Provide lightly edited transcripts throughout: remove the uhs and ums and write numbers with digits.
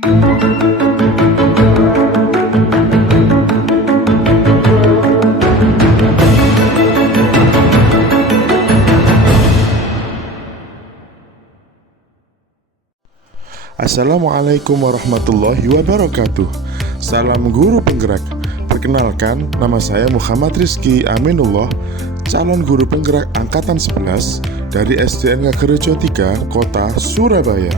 Assalamualaikum warahmatullahi wabarakatuh. Salam guru penggerak. Perkenalkan, nama saya Muhammad Rizky Aminullah, calon guru penggerak angkatan 11 dari SDN Ngagerejo 3, Kota Surabaya.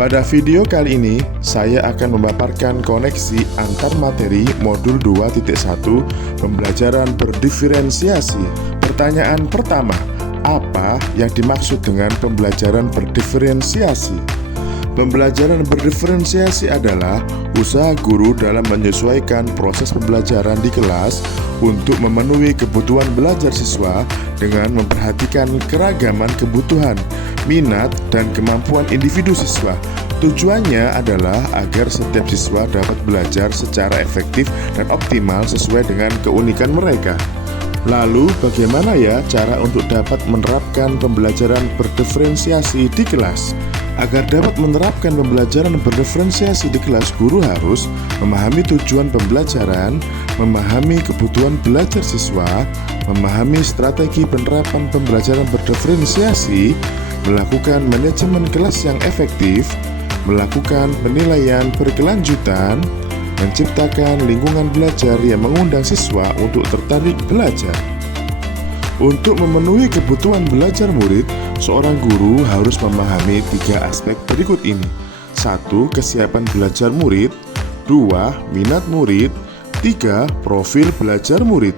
Pada video kali ini, saya akan memaparkan koneksi antar materi modul 2.1 pembelajaran berdiferensiasi. Pertanyaan pertama, apa yang dimaksud dengan pembelajaran berdiferensiasi? Pembelajaran berdiferensiasi adalah usaha guru dalam menyesuaikan proses pembelajaran di kelas untuk memenuhi kebutuhan belajar siswa dengan memperhatikan keragaman kebutuhan, minat, dan kemampuan individu siswa. Tujuannya adalah agar setiap siswa dapat belajar secara efektif dan optimal sesuai dengan keunikan mereka. Lalu, bagaimana ya cara untuk dapat menerapkan pembelajaran berdiferensiasi di kelas? Agar dapat menerapkan pembelajaran berdiferensiasi di kelas, guru harus memahami tujuan pembelajaran, memahami kebutuhan belajar siswa, memahami strategi penerapan pembelajaran berdiferensiasi, melakukan manajemen kelas yang efektif, melakukan penilaian berkelanjutan, menciptakan lingkungan belajar yang mengundang siswa untuk tertarik belajar. Untuk memenuhi kebutuhan belajar murid, seorang guru harus memahami 3 aspek berikut ini. 1. Kesiapan belajar murid. 2. Minat murid. 3. Profil belajar murid.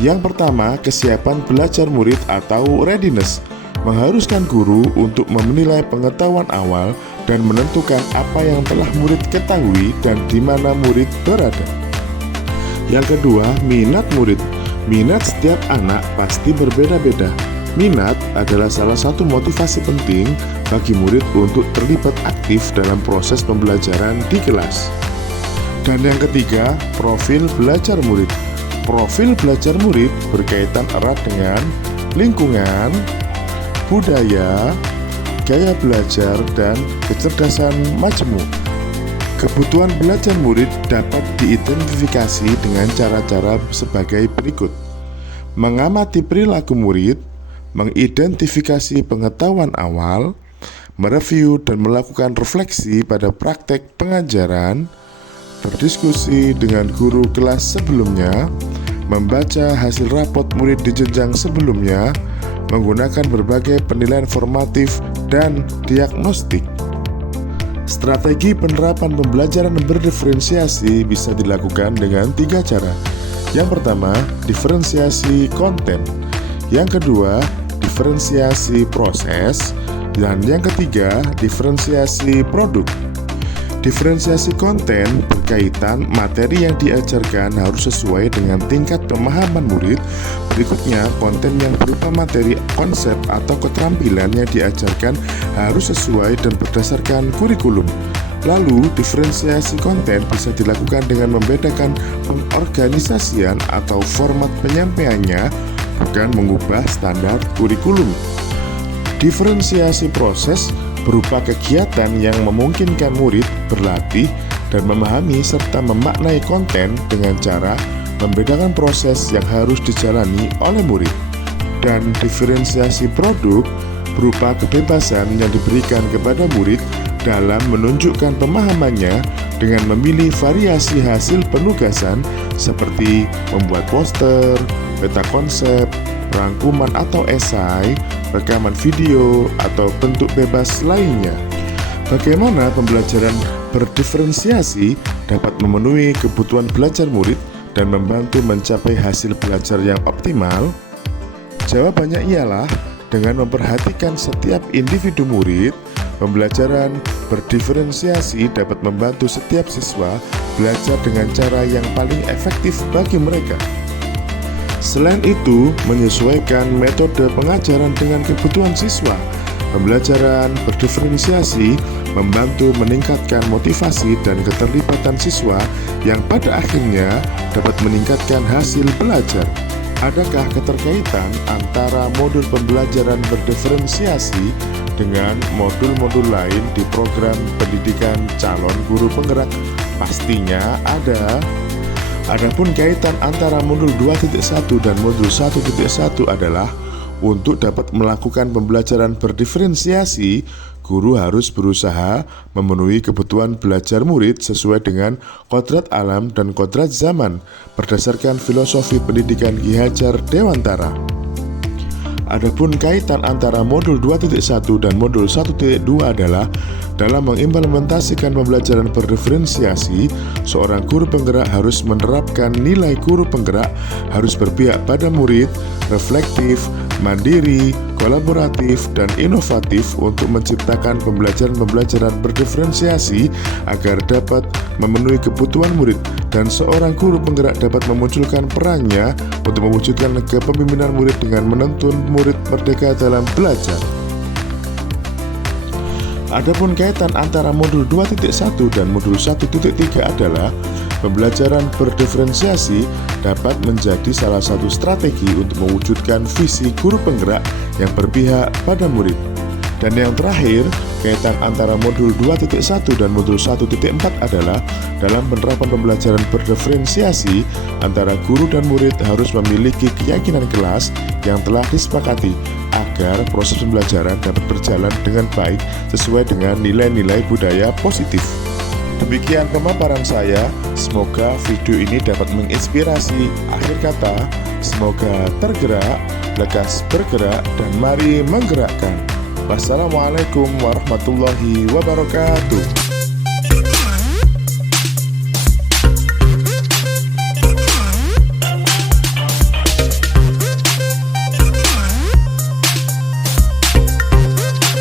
Yang pertama, kesiapan belajar murid atau readiness mengharuskan guru untuk menilai pengetahuan awal dan menentukan apa yang telah murid ketahui dan di mana murid berada. Yang kedua, minat murid. Minat setiap anak pasti berbeda-beda. Minat adalah salah satu motivasi penting bagi murid untuk terlibat aktif dalam proses pembelajaran di kelas. Dan yang ketiga, profil belajar murid. Profil belajar murid berkaitan erat dengan lingkungan, budaya, gaya belajar, dan kecerdasan majemuk. Kebutuhan belajar murid dapat diidentifikasi dengan cara-cara sebagai berikut: mengamati perilaku murid, mengidentifikasi pengetahuan awal, mereview dan melakukan refleksi pada praktek pengajaran, berdiskusi dengan guru kelas sebelumnya, membaca hasil rapot murid di jenjang sebelumnya, menggunakan berbagai penilaian formatif dan diagnostik. Strategi penerapan pembelajaran berdiferensiasi bisa dilakukan dengan 3 cara. Yang pertama, diferensiasi konten. Yang kedua, diferensiasi proses. Dan yang ketiga, diferensiasi produk. Diferensiasi konten berkaitan materi yang diajarkan harus sesuai dengan tingkat pemahaman murid. Berikutnya, konten yang berupa materi, konsep, atau keterampilan yang diajarkan harus sesuai dan berdasarkan kurikulum. Lalu, diferensiasi konten bisa dilakukan dengan membedakan pengorganisasian atau format penyampaiannya, bukan mengubah standar kurikulum. Diferensiasi proses berupa kegiatan yang memungkinkan murid berlatih dan memahami serta memaknai konten dengan cara membedakan proses yang harus dijalani oleh murid. Dan diferensiasi produk berupa kebebasan yang diberikan kepada murid dalam menunjukkan pemahamannya dengan memilih variasi hasil penugasan seperti membuat poster, peta konsep, rangkuman atau esai, rekaman video, atau bentuk bebas lainnya. Bagaimana pembelajaran berdiferensiasi dapat memenuhi kebutuhan belajar murid dan membantu mencapai hasil belajar yang optimal? Jawabannya ialah dengan memperhatikan setiap individu murid. Pembelajaran berdiferensiasi dapat membantu setiap siswa belajar dengan cara yang paling efektif bagi mereka. Selain itu, menyesuaikan metode pengajaran dengan kebutuhan siswa. Pembelajaran berdiferensiasi membantu meningkatkan motivasi dan keterlibatan siswa yang pada akhirnya dapat meningkatkan hasil belajar. Adakah keterkaitan antara modul pembelajaran berdiferensiasi dengan modul-modul lain di program pendidikan calon guru penggerak? Pastinya ada. Adapun kaitan antara modul 2.1 dan modul 1.1 adalah untuk dapat melakukan pembelajaran berdiferensiasi, guru harus berusaha memenuhi kebutuhan belajar murid sesuai dengan kodrat alam dan kodrat zaman berdasarkan filosofi pendidikan Ki Hajar Dewantara. Adapun kaitan antara modul 2.1 dan modul 1.2 adalah dalam mengimplementasikan pembelajaran berdiferensiasi, seorang guru penggerak harus menerapkan nilai guru penggerak, harus berpihak pada murid, reflektif, mandiri, kolaboratif, dan inovatif untuk menciptakan pembelajaran-pembelajaran berdiferensiasi agar dapat memenuhi kebutuhan murid, dan seorang guru penggerak dapat memunculkan perannya untuk mewujudkan kepemimpinan murid dengan menuntun murid merdeka dalam belajar. Adapun kaitan antara modul 2.1 dan modul 1.3 adalah pembelajaran berdiferensiasi dapat menjadi salah satu strategi untuk mewujudkan visi guru penggerak yang berpihak pada murid. Dan yang terakhir, kaitan antara modul 2.1 dan modul 1.4 adalah dalam penerapan pembelajaran berdiferensiasi antara guru dan murid harus memiliki keyakinan kelas yang telah disepakati agar proses pembelajaran dapat berjalan dengan baik sesuai dengan nilai-nilai budaya positif. Demikian pemaparan saya, semoga video ini dapat menginspirasi. Akhir kata, semoga tergerak, lekas bergerak, dan mari menggerakkan. Wassalamualaikum warahmatullahi wabarakatuh.